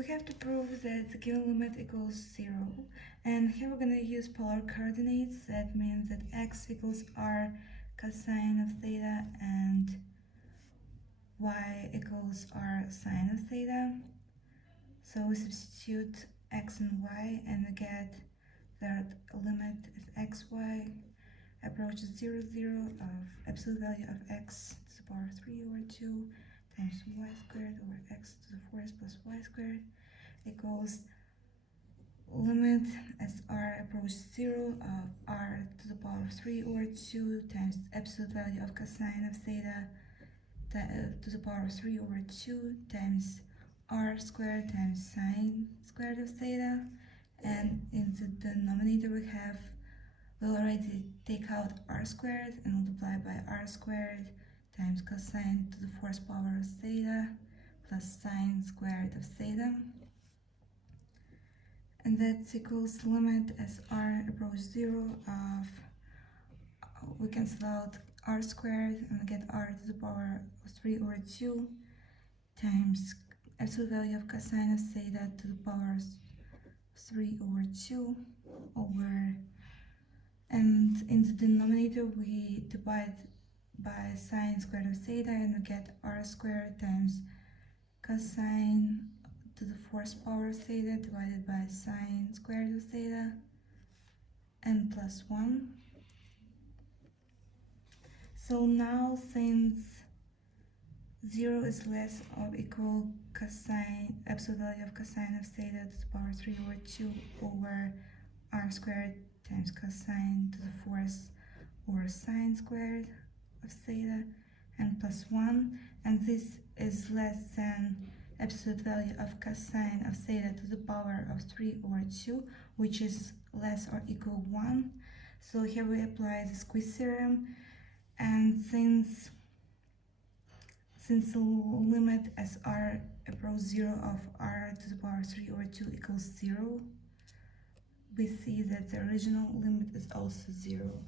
We have to prove that the given limit equals 0, and here we're going to use polar coordinates. That means that x equals r cosine of theta and y equals r sine of theta. So we substitute x and y and we get that limit of xy approaches 0, 0 of absolute value of x to the power 3 over 2 times y squared over x to the 4th plus y squared equals limit as r approaches 0 of r to the power 3 over 2 times absolute value of cosine of theta to the power 3 over 2 times r squared times sine squared of theta, and in the denominator we'll already take out r squared and multiply by r squared times cosine to the 4th power of theta plus sine squared of theta, and that equals limit as r approaches 0 of, we cancel out r squared and we get r to the power of 3 over 2 times absolute value of cosine of theta to the power 3 over 2 over, and in the denominator we divide by sine squared of theta and we get r squared times cosine to the 4th power of theta divided by sine squared of theta and plus 1. So now, since 0 is less or equal cosine, absolute value of cosine of theta to the power 3 over 2 over r squared times cosine to the 4th over sine squared of theta and plus 1, and this is less than absolute value of cosine of theta to the power of 3 over 2, which is less or equal 1. So here we apply the squeeze theorem, and since the limit as r approaches 0 of r to the power 3 over 2 equals 0, we see that the original limit is also 0.